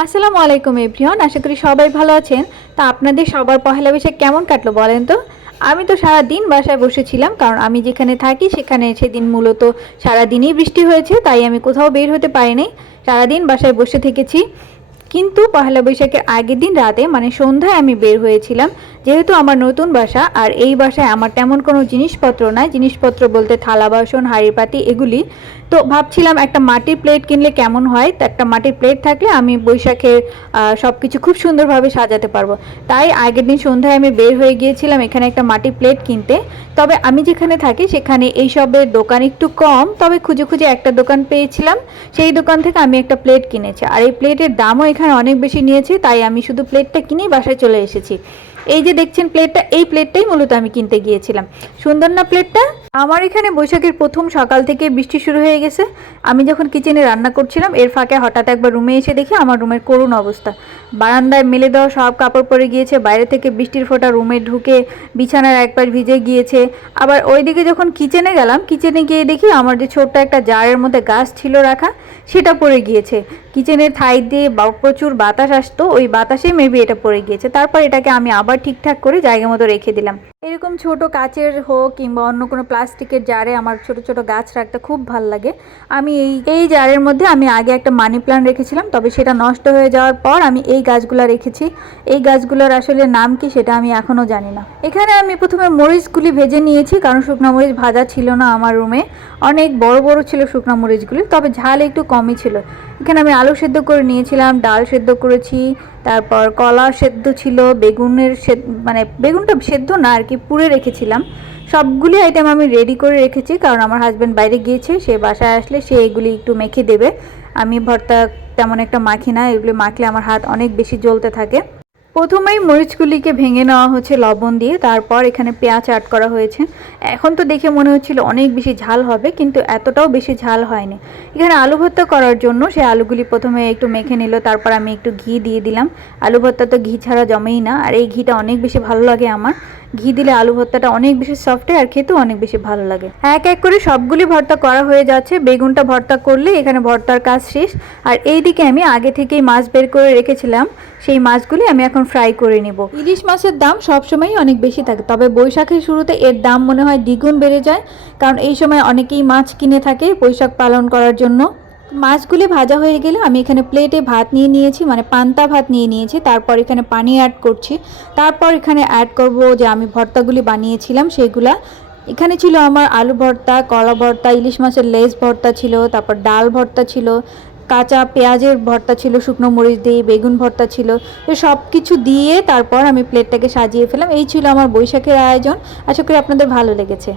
আসসালামু আলাইকুম এভরিওয়ান, আশা করি সবাই ভালো আছেন। তা আপনাদের সবার পহেলা বৈশাখ কেমন কাটলো বলেন তো। আমি তো সারা দিন বাসায় বসেছিলাম, কারণ আমি যেখানে থাকি সেখানে সেদিন মূলত সারাদিনই বৃষ্টি হয়েছে, তাই আমি কোথাও বের হতে পারিনি। সারাদিন বাসায় বসে থেকেছি। কিন্তু পহেলা বৈশাখের আগের দিন রাতে মানে সন্ধ্যায় আমি বের হয়েছিলাম। যেহেতু আমার নতুন বাসা, আর এই বাসায় আমার তেমন কোনো জিনিসপত্র নাই, জিনিসপত্র বলতে থালা বাসন হাঁড়িপাতি এগুলি। তো ভাবছিলাম একটা মাটির প্লেট কিনলে কেমন হয়, তো একটা মাটির প্লেট থাকলে আমি বৈশাখের সব কিছু খুব সুন্দরভাবে সাজাতে পারবো। তাই আগের দিন সন্ধ্যায় আমি বের হয়ে গিয়েছিলাম এখানে একটা মাটির প্লেট কিনতে। তবে আমি যেখানে থাকি সেখানে এইসবের দোকান একটু কম, তবে খুঁজে খুঁজে একটা দোকান পেয়েছিলাম, সেই দোকান থেকে আমি একটা প্লেট কিনেছি। আর এই প্লেটের দামও এখানে অনেক বেশি নিয়েছে, তাই আমি শুধু প্লেটটা কিনেই বাসায় চলে এসেছি। এই যে দেখছেন প্লেটটা, এই প্লেটটাই মূলত আমি কিনতে গিয়েছিলাম। সুন্দর না প্লেটটা? আমার এখানে বৈশাখের প্রথম সকাল থেকে বৃষ্টি শুরু হয়ে গেছে। আমি যখন কিচেনে রান্না করছিলাম এর ফাঁকে হঠাৎ একবার রুমে এসে দেখি আমার রুমের করুণ অবস্থা। বারান্দায় মেলে দেওয়া সব কাপড় পরে গিয়েছে, বাইরে থেকে বৃষ্টির ফোঁটা রুমে ঢুকে বিছানার একবার ভিজে গিয়েছে। আবার ওইদিকে যখন কিচেনে গেলাম, কিচেনে গিয়ে দেখি আমার যে ছোট্ট একটা জারের মধ্যে গাছ ছিল রাখা, সেটা পড়ে গিয়েছে। কিচেনের থাই দিয়ে প্রচুর বাতাস আসতো, ওই বাতাসে মেবি এটা পড়ে গিয়েছে। তারপর এটাকে আমি আবার ঠিকঠাক করে জায়গা মতো রেখে দিলাম। এরকম ছোট কাচের হোক কিংবা অন্য কোনো প্লাস্টিকের জারে আমার ছোট ছোট গাছ রাখতে খুব ভাল লাগে। আমি এই জারের মধ্যে আমি আগে একটা মানি প্ল্যান্ট রেখেছিলাম, তবে সেটা নষ্ট হয়ে যাওয়ার পর আমি এই গাছগুলো রেখেছি। এই গাছগুলোর আসলে নাম কি সেটা আমি এখনও জানি না। এখানে আমি প্রথমে মরিচগুলি ভেজে নিয়েছি, কারণ শুকনো মরিচ ভাজা ছিল না আমার রুমে। অনেক বড় বড় ছিল শুকনো মরিচগুলি, তবে ঝাল একটু কমই ছিল। এখানে আমি আলু সেদ্ধ করে নিয়েছিলাম, ডাল সেদ্ধ করেছি, তারপর কলা সেদ্ধ ছিল, বেগুনের মানে বেগুনটা সেদ্ধ না আর কি, পুড়ে রেখেছিলাম। সবগুলি আইটেম আমি রেডি করে রেখেছি, কারণ আমার হাজব্যান্ড বাইরে গিয়েছে, সে বাসায় আসলে সে এগুলি একটু মেখে দেবে। আমি ভর্তা তেমন একটা মাখি না, এগুলি মাখলে আমার হাত অনেক বেশি জ্বলতে থাকে। প্রথমেই মরিচগুলিকে ভেঙে নেওয়া হচ্ছে লবণ দিয়ে, তারপর এখানে পেঁয়াজ অ্যাড করা হয়েছে। এখন তো দেখে মনে হচ্ছিল অনেক বেশি ঝাল হবে, কিন্তু এতটাও বেশি ঝাল হয়নি। এখানে আলু ভর্তা করার জন্য সে আলুগুলি প্রথমে একটু মেখে নিল, তারপর আমি একটু ঘি দিয়ে দিলাম। আলু ভর্তা তো ঘি ছাড়া জমেই না, আর এই ঘিটা অনেক বেশি ভালো লাগে আমার। ঘি দিলে আলু ভর্তাটা অনেক বেশি সফট হয় আর খেতেও অনেক বেশি ভালো লাগে। এক এক করে সবগুলি ভর্তা করা হয়ে যাচ্ছে। বেগুনটা ভর্তা করলে এখানে ভর্তার কাজ শেষ। আর এইদিকে আমি আগে থেকেই মাছ বের করে রেখেছিলাম, সেই মাছগুলি আমি এখন ফ্রাই করে নিব। ইলিশ মাছের দাম সবসময়ই অনেক বেশি থাকে, তবে বৈশাখের শুরুতে এর দাম মনে হয় দ্বিগুণ বেড়ে যায়, কারণ এই সময় অনেকেই মাছ কিনে থাকে বৈশাখ পালন করার জন্য। মাছগুলি ভাজা হয়ে গেলে আমি এখানে প্লেটে ভাত নিয়ে নিয়েছি, মানে পান্তা ভাত নিয়ে নিয়েছি। তারপর এখানে পানি অ্যাড করছি। তারপর এখানে অ্যাড করব যে আমি ভর্তাগুলি বানিয়েছিলাম সেইগুলা। এখানে ছিল আমার আলু ভর্তা, কলা ভর্তা, ইলিশ মাছের লেজ ভর্তা ছিল, তারপর ডাল ভর্তা ছিল, কাঁচা পেঁয়াজের ভর্তা ছিল শুকনো মরিচ দিয়ে, বেগুন ভর্তা ছিল। তো সব কিছু দিয়ে তারপর আমি প্লেটটাকে সাজিয়ে ফেলাম। এই ছিল আমার বৈশাখের আয়োজন। আশা করি আপনাদের ভালো লেগেছে।